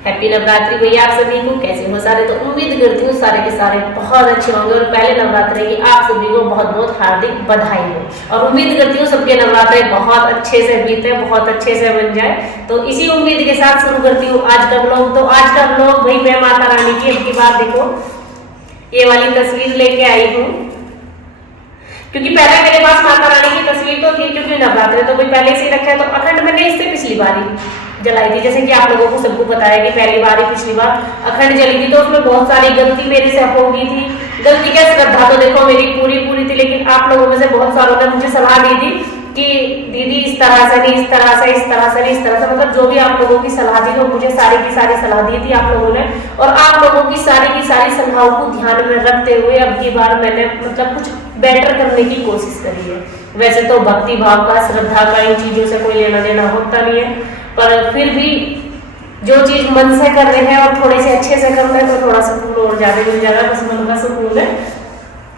Happy Navratri भैया आप सभी को। कैसे हो सारे? तो उम्मीद करती हूँ सारे के सारे बहुत अच्छे होंगे और पहले नवरात्रि की आप सभी को बहुत बहुत हार्दिक बधाई हो और उम्मीद करती हूँ सबके नवरात्रि बहुत अच्छे से बीते, बहुत अच्छे से बन जाए। तो इसी उम्मीद के साथ शुरू करती हूँ आज का ब्लॉग। तो आज का ब्लॉग भाई मैं माता रानी की अब की बात देखो ये वाली तस्वीर लेके आई हूँ, क्योंकि पहले मेरे पास माता रानी की तस्वीर तो थी, क्योंकि नवरात्रि तो कोई पहले से रखा है। तो अखंड मैंने इससे पिछली बार ही जलाई थी, जैसे कि आप लोगों को सबको पता है कि पहली बार ही पिछली बार अखंड जली थी। तो उसमें बहुत सारी गलती मेरे से हो गई थी। गलती क्या, श्रद्धा तो देखो मेरी पूरी थी, लेकिन आप लोगों में से बहुत सारों ने मुझे सलाह दी थी कि दीदी इस तरह से नहीं, इस तरह से, इस तरह से नहीं, इस तरह से, मतलब जो भी आप लोगों की सलाह दी तो मुझे सारी की सारी सलाह दी थी आप लोगों ने। और आप लोगों की सारी सलाहों को ध्यान में रखते हुए अब की बार मैंने मतलब कुछ बेटर करने की कोशिश करी है। वैसे तो भक्ति भाव का, श्रद्धा का इन चीजों से कोई लेना देना होता नहीं है, पर फिर भी जो चीज मन से कर रहे हैं और थोड़े से अच्छे से कर रहे हैं तो थोड़ा सुकून और ज्यादा मिल जाएगा, बस मन का सुकून है।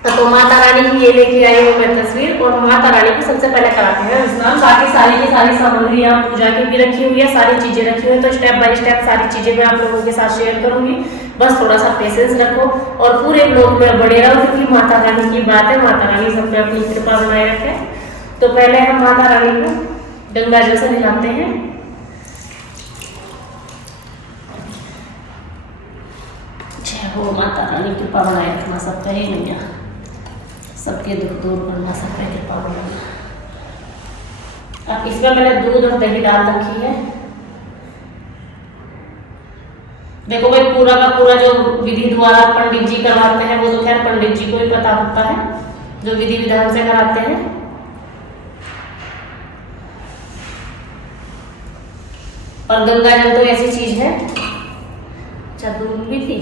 तो माता रानी की ये लेके आई हूँ मैं तस्वीर, और माता रानी को सबसे पहले कराते हैं स्नान। बाकी सारी की सारी सामग्री यहाँ पूजा की भी रखी हुई है, सारी चीजें रखी हुई है। तो स्टेप बाय स्टेप सारी चीजें मैं आप लोगों के साथ शेयर करूंगी, बस थोड़ा सा पेशेंस रखो और पूरे ब्लॉग में बने रहो, क्योंकि माता रानी की बात है, माता रानी सब में अपनी कृपा बनाए रखे। तो पहले हम माता रानी को गंगा जल से नहलाते हैं। जय हो माता रानी, कृपा बनाए रखना सबका ही मैया, सबके दुख दूर करना, सबके कृपा बनाना। अब इसमें मैंने दूध और दही डाल रखी है। देखो भाई पूरा का पूरा जो विधि द्वारा पंडित जी करवाते हैं वो तो खैर पंडित जी को ही पता होता है, जो विधि विधान से कराते हैं। और गंगा जल तो ऐसी चीज है, दूध भी थी।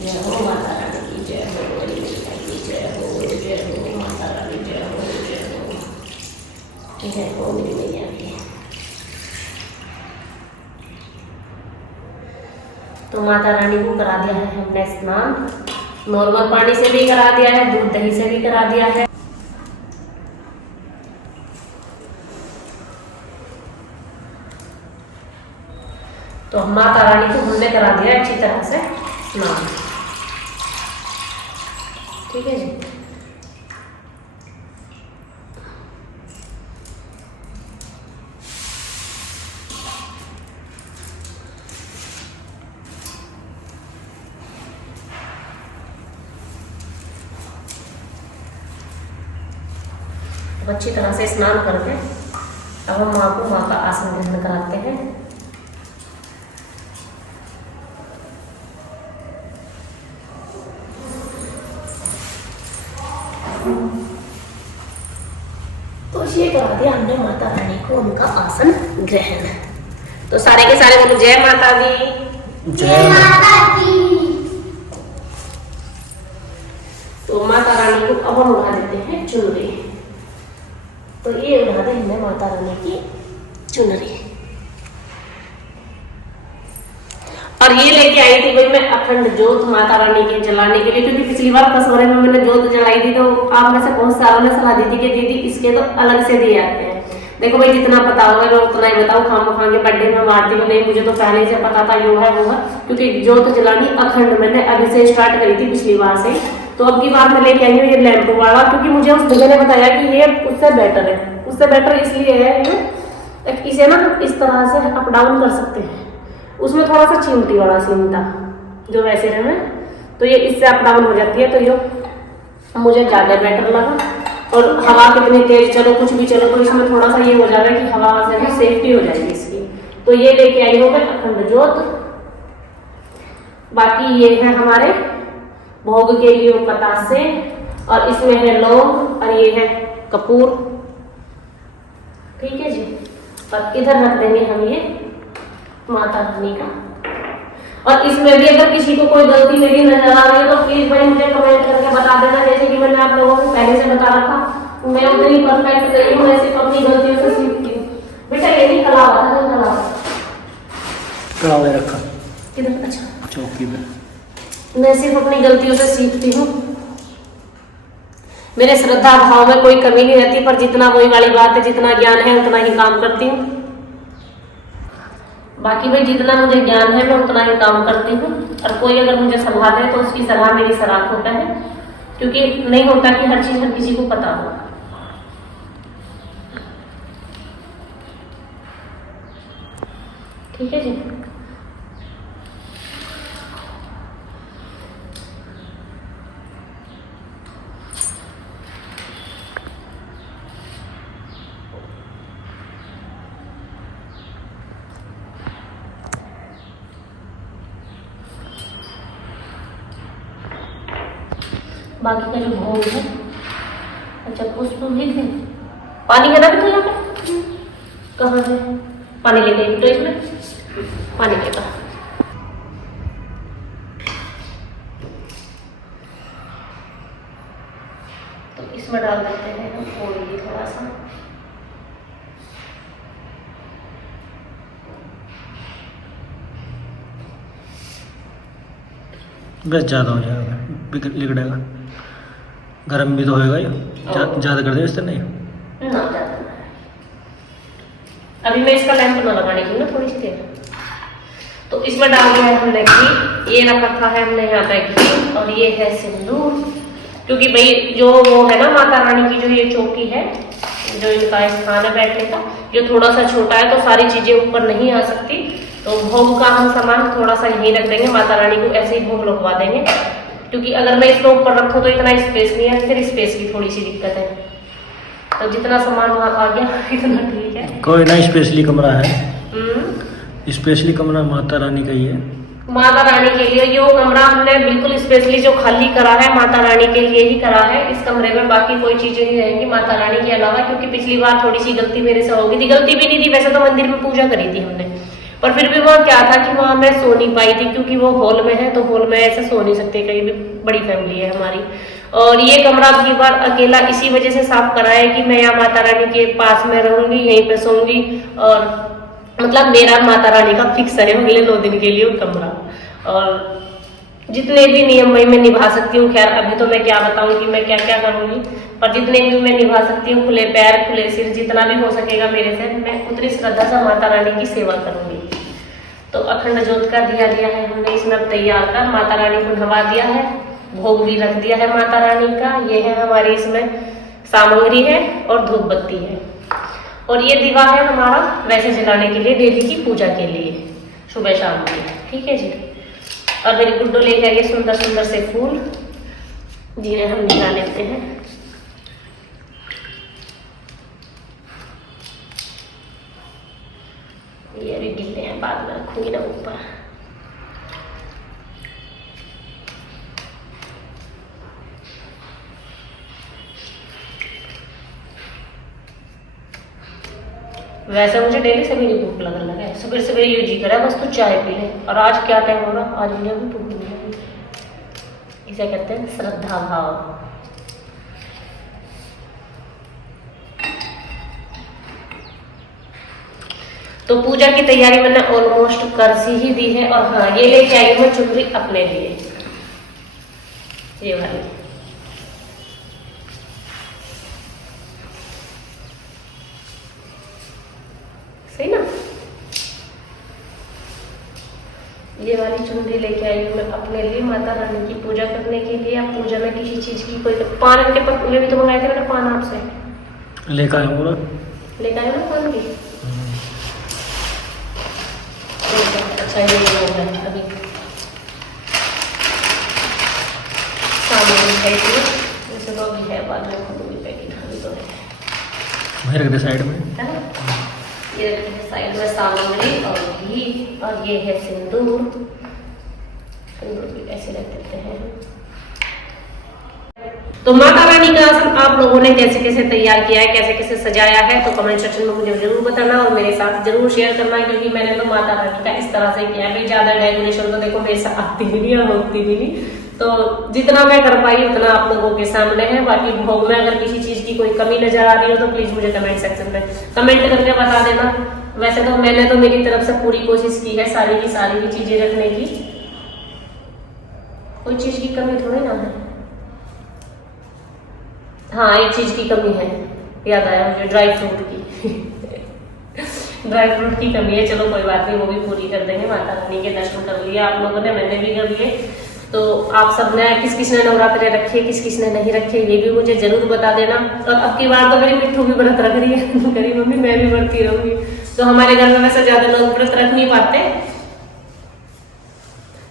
जय हो माता रानी की जय हो, जय हो, जय हो माता रानी, जय हो, जय हो, जय हो मेरी मैया की। तो माता रानी को करा दिया है हमने स्नान, नॉर्मल पानी से भी करा दिया है, दूध दही से भी करा दिया है। तो माता रानी को हमने करा दिया अच्छी तरह से स्नान, ठीक है जी। तो अच्छी तरह से स्नान करके अब हम माँ को माँ का आसन ग्रहण कराते हैं। तो ये करा दिया हमने माता रानी को उनका आसन ग्रहण। तो सारे के सारे बोलो जय माता दी, जय माता दी। तो माता रानी को अब हम उड़ा देते हैं चुनरी। तो ये उड़ा दे हमने माता रानी की चुनरी। और ये लेके आई थी भाई मैं अखंड जोत माता रानी के जलाने के लिए, क्योंकि पिछली बार कसौरे में मैंने जोत जलाई थी। तो आप में से बहुत सारों ने सलाह दी थी कि दीदी इसके तो अलग से दिए आते हैं। देखो भाई जितना पता होगा मैं उतना ही बताऊँ, खाम के बर्थडे में मारती हूँ नहीं, मुझे तो पहले से पता था यो है वो है, क्योंकि जोत जलानी अखंड मैंने अभी से स्टार्ट करी थी पिछली बार से। तो अब की बार मैं लेके आई हूँ ये लैंप वाला, क्योंकि मुझे उस भैया ने बताया कि ये उससे बेटर है। उससे बेटर इसलिए है इसे ना इस तरह से अप डाउन कर सकते हैं। उसमें थोड़ा सा चिमटी वाला सीन था जो वैसे रहे, तो ये इससे अप डाउन हो जाती है, तो ये मुझे ज्यादा बेटर लगा। और हवा कितनी तेज चलो कुछ भी चलो तो इसमें थोड़ा सा ये हो जाएगा कि हवा से भी सेफ्टी हो जाएगी इसकी। तो ये लेके आई हूँ मैं अखंड जोत। बाकी ये है हमारे भोग के लिए बतासे, और इसमें है लौंग और ये है कपूर, ठीक है जी। और इधर रख देंगे हम ये माता रानी का। और इसमें भी अगर किसी को कोई गलती मेरी नजर आ रही है तो प्लीज भाई मुझे कमेंट करके बता देना, जैसे कि मैंने आप लोगों को पहले से बता रखा मैं उतनी परफेक्ट नहीं हूँ, ऐसी अपनी गलतियों से सीखती हूँ। बेटा ये भी कला हुआ था, कड़ा रखा किधर, अच्छा चौकी में। मैं सिर्फ अपनी गलतियों से सीखती हूँ, मेरे श्रद्धा भाव में कोई कमी नहीं रहती, पर जितना वही वाली बात है जितना ज्ञान है उतना ही काम करती हूँ। बाकी भाई जितना मुझे ज्ञान है मैं उतना ही काम करती हूँ, और कोई अगर मुझे सलाह दे तो उसकी सलाह मेरी सराहनीय है, क्योंकि नहीं होता कि हर चीज हर किसी को पता हो। ठीक है जी। बाकी का जो भोग है, अच्छा पुष्प भी थे, पानी है ना बेटा यहाँ पे, कहाँ है पानी लेके, तो इसमें पानी लेगा। तो इसमें डाल देते हैं हम ऑयल थोड़ा सा, बस ज़्यादा हो जाएगा, लिगड़ेगा, गर्म भी तो होएगा ये, ज़्यादा कर दे इससे नहीं ना ज़्यादा। अभी मैं इसका लैंप ना लगाने की ना थोड़ी सी देर। तो इसमें डाल दिया है हमने घी, ये रखा है हमने यहाँ पे घी, और ये है सिंदूर, क्योंकि भाई जो वो है ना माता रानी की जो ये चौकी है, जो इनका स्थान है बैठने का, ये थोड़ा सा छोटा है तो सारी चीजें ऊपर नहीं आ सकती, तो भोग का हम सामान थोड़ा सा यहीं रख देंगे, माता रानी को ऐसे ही भोग लगवा देंगे, क्योंकि अगर मैं इसको ऊपर रखूँ तो इतना स्पेस नहीं है, फिर स्पेस की थोड़ी सी दिक्कत है, तो जितना सामान वहाँ आ गया इतना ठीक है। कोई ना, स्पेशली कमरा है, स्पेशली कमरा माता रानी का ही है, माता रानी के लिए ये कमरा हमने बिल्कुल स्पेशली जो खाली करा है माता रानी के लिए ही करा है। इस कमरे में बाकी कोई चीजें नहीं रहेंगी माता रानी के अलावा, क्योंकि पिछली बार थोड़ी सी गलती मेरे से हो गई थी, गलती भी नहीं थी वैसे तो मंदिर में पूजा करी थी हमने, पर फिर भी वहाँ क्या था कि वहाँ मैं सो नहीं पाई थी, क्योंकि वो हॉल में है, तो हॉल में ऐसे सो नहीं सकते, कहीं भी बड़ी फैमिली है हमारी, और ये कमरा की बार अकेला इसी वजह से साफ करा है कि मैं यहाँ माता रानी के पास में रहूंगी, यहीं पे सोऊंगी, और मतलब मेरा माता रानी का फिक्स है अगले 9 दिन के लिए वो कमरा, और जितने भी नियम मैं निभा सकती हूँ, खैर अभी तो मैं क्या बताऊँ कि मैं क्या क्या करूँगी, पर जितने भी मैं निभा सकती हूँ, खुले पैर खुले सिर जितना भी हो सकेगा मेरे से, मैं उतनी श्रद्धा से माता रानी की सेवा करूँगी। तो अखंड ज्योत का दिया है हमने इसमें अब तैयार कर, माता रानी को नवा दिया है, भोग भी रख दिया है माता रानी का, ये है हमारी इसमें सामग्री है, और धूप बत्ती है, और ये दीवा है हमारा वैसे जलाने के लिए, डेली की पूजा के लिए, सुबह शाम की। ठीक है जी। और मेरी गुड्डो लेके आइए सुंदर सुंदर से फूल, जिन्हें हम मिला लेते हैं। ये अभी गिले हैं, बाद में रखूंगी ना ऊपर। वैसे मुझे डेली सवेरे भूख लगने लगा है, सवेरे सवेरे ये जी करा बस तो चाय पी ले, और आज क्या टाइम हो रहा, आज मुझे भी भूख नहीं लगी। इसे कहते हैं श्रद्धा भाव। तो पूजा की तैयारी मैंने ऑलमोस्ट कर सी ही दी है, और हाँ ये लेके आई हूँ चुनरी अपने लिए, ये वाली। सही ना, ये वाली चुनरी लेके आई हूँ मैं अपने लिए माता रानी की पूजा करने के लिए। आप पूजा में किसी चीज की कोई पान के पत्ते भी तो मंगाए थे मैंने, पान आपसे लेकर आया पूरा, लेकर आए ना पान की। अच्छा ये हो गया अभी सामने है, वैसे तो अभी है, बाद में खुद पैकेट अभी तो है, वहीं रख दे साइड में, है ना। ये रखी है साइड में सामग्री और घी, और ये है सिंदूर, सिंदूर भी ऐसे रख देते हैं। तो माता रानी का आसन आप लोगों ने कैसे कैसे तैयार किया है, कैसे कैसे सजाया है, तो कमेंट सेक्शन में मुझे जरूर बताना, और मेरे साथ जरूर शेयर करना, क्योंकि मैंने तो माता रानी का इस तरह से किया है। ज्यादा डेकोरेशन तो देखो मेरे से आती भी नहीं और होती भी नहीं, तो जितना मैं कर पाई उतना आप लोगों के सामने है। बाकी भोग में अगर किसी चीज की कोई कमी नजर आ रही हो तो प्लीज मुझे कमेंट सेक्शन में कमेंट करके बता देना। वैसे तो मैंने तो मेरी तरफ से पूरी कोशिश की है सारी की चीजें रखने की, कोई चीज की कमी थोड़ी ना है। हाँ एक चीज की कमी है, याद आया मुझे, ड्राई फ्रूट की ड्राई फ्रूट की कमी है, चलो कोई बात नहीं, वो भी पूरी कर देंगे। माता रानी के दर्शन कर लिए आप लोगों ने, मैंने भी कर लिए। तो आप सब ने किस किस ने नवरात्रे रखे, किस किस ने नहीं रखे, ये भी मुझे जरूर बता देना। और अब की बार तो मेरी मिट्ठू भी व्रत रख रही है, करी मम्मी मैं भी बढ़ती रहूंगी। तो हमारे घर में वैसे ज्यादा लोग व्रत रख नहीं पाते,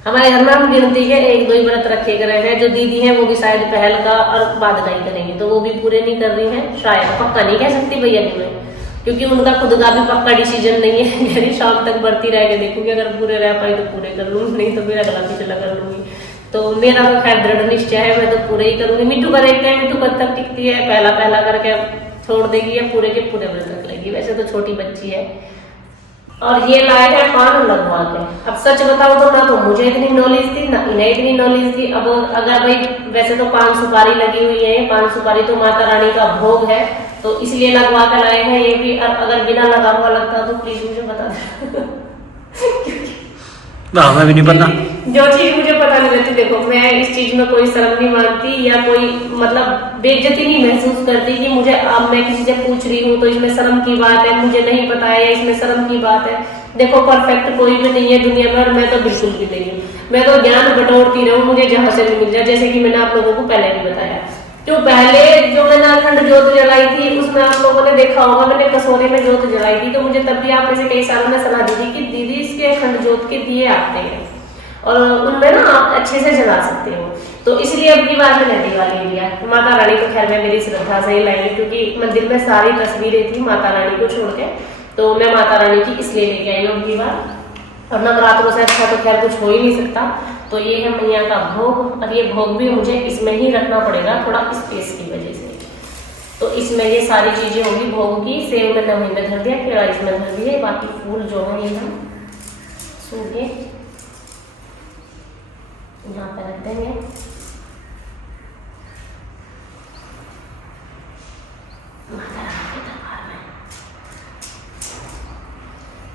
हमारे घर में हम गिनती के 1-2 व्रत रखे गए हैं। जो दीदी हैं वो भी शायद पहल का और बाद का ही करेंगे, तो वो भी पूरे नहीं कर रही हैं शायद, पक्का नहीं कह सकती भैया जी मैं, क्योंकि उनका खुद का भी पक्का डिसीजन नहीं है। मेरी शाम तक बढ़ती रह के देखूंगी, अगर पूरे रह पाई तो पूरे कर लूंगी, नहीं तो फिर अगला पिछला कर लूंगी। तो मेरा तो खैर दृढ़ निश्चय है, मैं तो पूरे ही करूंगी। मिट्टू का देखते हैं मिट्टू कब तक टिकती है, पहला करके छोड़ देगी या पूरे के पूरे व्रत रख लेगी। वैसे तो छोटी बच्ची है। और ये लाए हैं पान लगवा के। अब सच बताओ तो ना तो मुझे इतनी नॉलेज थी ना इन्हें इतनी नॉलेज थी। अब अगर भाई वैसे तो पान सुपारी लगी हुई है, पान सुपारी तो माता रानी का भोग है, तो इसलिए लगवा के लाए हैं ये भी। अगर बिना लगा हुआ लगता तो प्लीज मुझे बता दे। हमें भी नहीं पता, जो चीज मुझे पता नहीं रहती, देखो मैं इस चीज में कोई शर्म नहीं मानती या कोई मतलब बेइज्जती नहीं महसूस करती कि मुझे अब मैं किसी से पूछ रही हूँ तो इसमें शर्म की बात है, मुझे नहीं पता है इसमें शर्म की बात है। देखो परफेक्ट कोई भी नहीं है दुनिया में, और मैं तो बिल्कुल भी नहीं हूँ। मैं तो ज्ञान बटोरती रहूँ, मुझे जहां से भी मिल जाए। जैसे कि मैंने आप लोगों को पहले भी बताया, जो पहले जो मैंने अखंड ज्योत जलाई थी उसमें आप लोगों ने देखा होगा मैंने कसौरे में ज्योत जलाई थी, तो मुझे तब भी आप में से कई सालों में सलाह दी थी कि दीदी इसके अखंड ज्योत के दिए आते हैं और उनमें ना आप अच्छे से जला सकते हो। तो इसलिए अब की बार मैंने दिवाली लिया। माता रानी तो खैर मैं मेरी श्रद्धा से ही लाई, क्योंकि मंदिर में सारी तस्वीरें थी माता रानी को छोड़ के, तो मैं माता रानी की इसलिए लेके आई हूँ अब की बार। और नवरात्रों से अच्छा तो खैर कुछ हो ही नहीं सकता। तो ये है मैया का भोग, और ये भोग भी मुझे इसमें ही रखना पड़ेगा थोड़ा स्पेस की वजह से। तो इसमें ये सारी चीजें होगी भोग की। सेव मैंने वहीं पे धर दिया, केला इसमें धर दिए, बाकी फूल जो है ये हम सूखे यहाँ पे रख देंगे।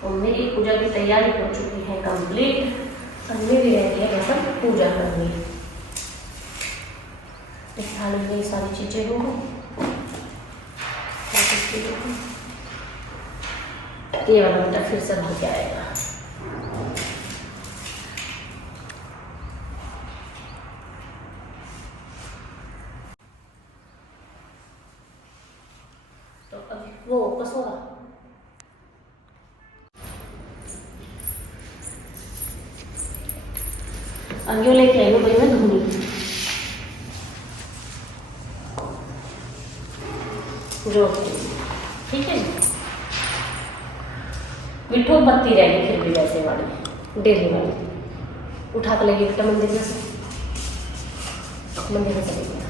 तो मेरी पूजा की तैयारी हो चुकी है कंप्लीट, और मेरी रहती है बस पूजा करनी। इस थाली में ये सारी चीजें होंगी, ये वाला बेटा फिर से भर के आएगा। तो अभी वो कसौरा आगे लेके आई हूँ भाई मैं धुनी, जो ठीक है। मिठो बत्ती रहेगी फिर भी वैसे वाली डेली वाली उठा के लेगी बेटा मंदिर में से, मंदिर में चलेगी।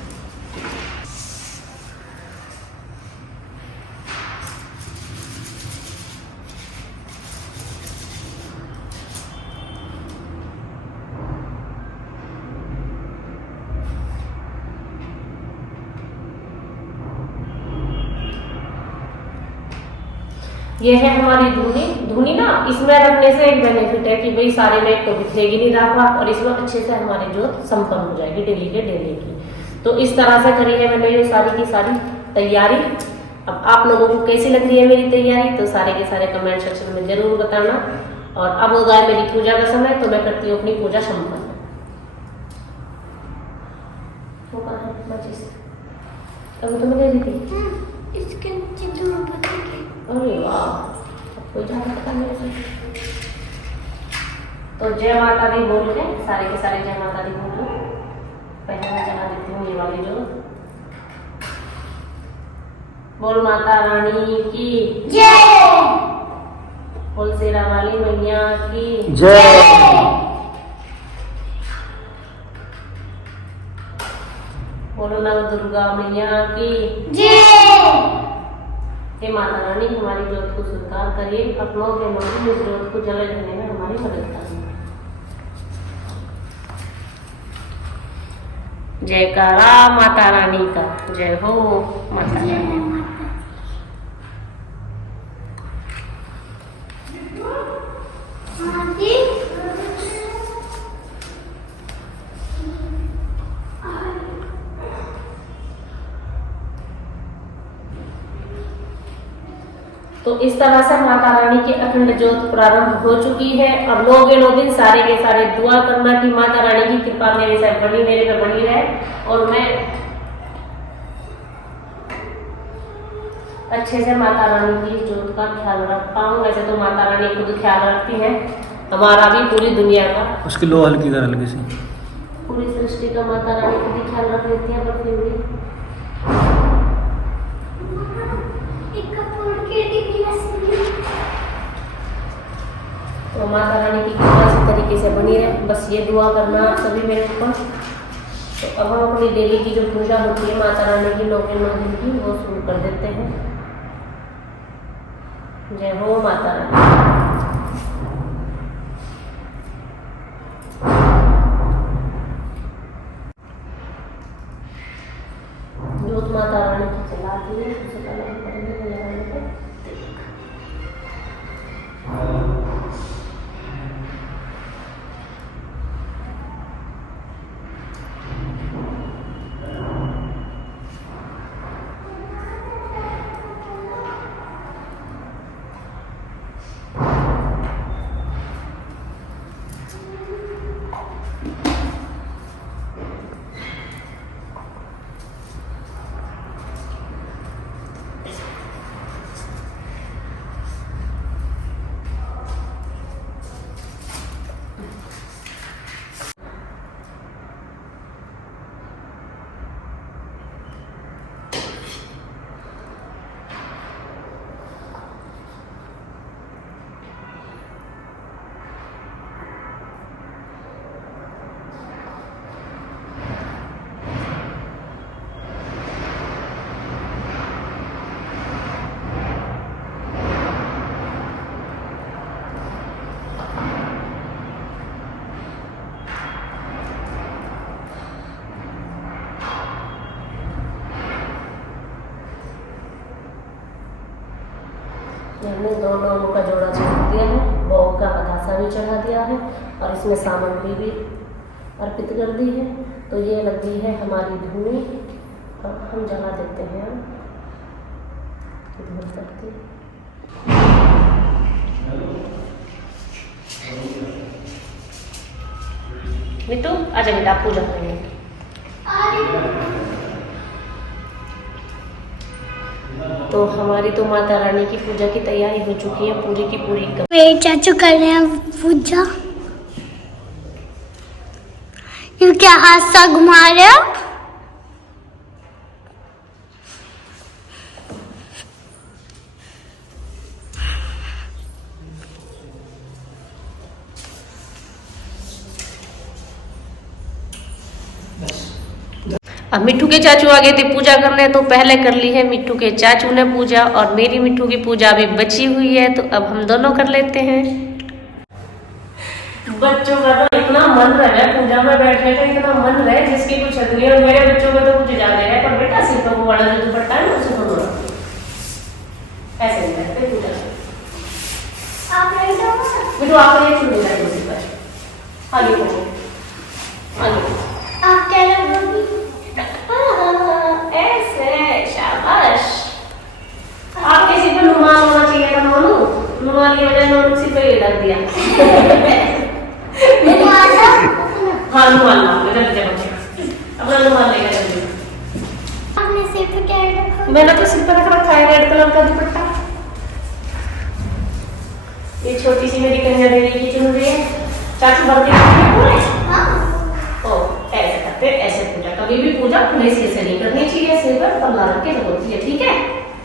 ये है हमारी धुनी। धुनी ना इसमें रखने से एक बेनिफिट है कि भाई सारे में एक तो बिखरेगी नहीं रात रात, और इसमें अच्छे से हमारी जोत संपन्न हो जाएगी डेली के डेली की। तो इस तरह से करी है मैंने ये सारी की सारी तैयारी। अब आप लोगों को कैसी लग रही है मेरी तैयारी, तो सारे के सारे कमेंट सेक्शन में जरूर बताना। और अब हो गया मेरी पूजा का समय, तो मैं करती हूँ अपनी पूजा संपन्न। अभी तो मैं दे दी थी इसके नीचे दूर पकड़े। अरे वाह, कोई जाना था मेरे से। तो जय माता दी बोल के सारे के सारे जय माता दी बोल लो। पहले मैं चला देती हूँ ये वाली जो बोल माता रानी की जय, बोल शेरा वाली मैया की जय, बोलो नव दुर्गा मैया की जय। हे माता रानी हमारी जोत को स्वीकार करिए, अपनों के मन इस जोत को जले रहने में हमारी मदद करिए। जयकारा माता रानी का, जय हो माता रानी। तो इस तरह से माता रानी की अखंड ज्योत प्रारंभ हो चुकी है। अब 9 के 9 दिन सारे के सारे दुआ करना कि माता रानी की कृपा मेरे साथ बनी, मेरे पे बनी रहे और मैं अच्छे से माता रानी की ज्योत का ख्याल रख पाऊँ। वैसे तो माता रानी खुद ख्याल रखती हैं, हमारा भी, पूरी दुनिया का। उसकी लो हल्की कर हल्की सी, पूरी सृष्टि का माता रानी खुद ही ख्याल रख लेती है, पर फिर भी एक कपूर के टीवी तो माता रानी की कृपा इसी तरीके से बनी रहे, बस ये दुआ करना आप सभी मेरे ऊपर। तो अब हम अपनी डेली की जो पूजा होती है माता रानी की 9 के 9 दिन की, वो शुरू कर देते हैं। जय हो माता रानी। ज्योत माता रानी की चलाती है, सबसे पहले हम करेंगे भैया रानी को तिलक। हमने दोनों आलू का जोड़ा चढ़ा दिया है, भोग का बतासा भी चढ़ा दिया है और इसमें सामग्री भी अर्पित कर दी है। तो ये लग गई है हमारी धूनी, अब हम जला देते हैं धूल तक। मिट्टू आजा बेटा, पूजा करेंगे। तो हमारी तो माता रानी की पूजा की तैयारी हो चुकी है पूरी की पूरी। मेरे चाचू कर रहे हैं पूजा। ये क्या हादसा घुमा रहे हो? अब मिट्टू के चाचू आ गए थे पूजा करने, तो पहले कर ली है मिट्टू के चाचू ने पूजा और मेरी मिट्टू की पूजा अभी बची हुई है, तो अब हम दोनों कर लेते हैं। बच्चों का तो इतना मन रहा है पूजा में बैठने का, इतना मन रहा है जिसकी कुछ हद नहीं है। और मेरे बच्चों में तो कुछ ज्यादा है, पर बेटा सिर्फ वो वाला जो दुपट्टा है ना उसे तो ऐसे नहीं करते पूजा में। मिट्टू आप ये चुन लेना उसी पर आगे बोलो, आगे आप क्या लगोगी? ऐसे शाबाश। आपके सिर पे रुमाल होना चाहिए था मोनू, रुमाल की वजह नोनू सिर पे लग दिया। हाँ रुमाल ला, अपना रुमाल लेकर आपने सिर पे क्या रखा? मैंने तो सिर पे रख रखा है रेड कलर का दुपट्टा। ये छोटी सी मेरी कन्या देवी की चुनरी है, चाचू भरती पूरे। ओ ऐसे करते, ऐसे पूजा कभी भी पूजा खुले सिर से नहीं करनी चाहिए, सिर पर पल्ला रख के होती है, ठीक है।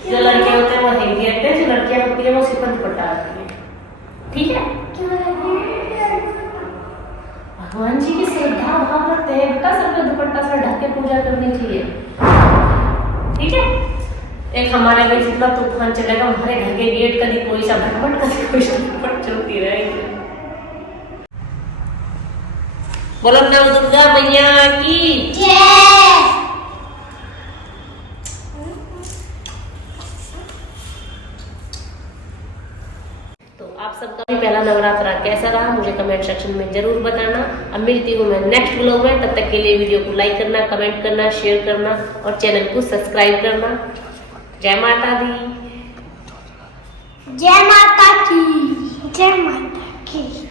जो लड़के होते हैं वो हेंगी रखते हैं, जो लड़कियां होती है वो सिर पर दुपट्टा रखती है, ठीक है। भगवान जी की श्रद्धा भाव रखते हैं बेटा, सर पे दुपट्टा से ढक के पूजा करनी चाहिए, ठीक है। एक हमारे घर जितना तूफान चलेगा, हमारे घर के गेट कभी कोई सा भटभट कभी कोई सा भटभट चलती रहेगी। बोलो नव दुर्गा मैया की जय। तो आप सबका भी पहला नवरात्रा कैसा रहा मुझे कमेंट सेक्शन में जरूर बताना। अब मिलती हूँ मैं नेक्स्ट व्लॉग में, तब तक के लिए वीडियो को लाइक करना, कमेंट करना, शेयर करना और चैनल को सब्सक्राइब करना। जय माता दी। जय माता की जय माता की।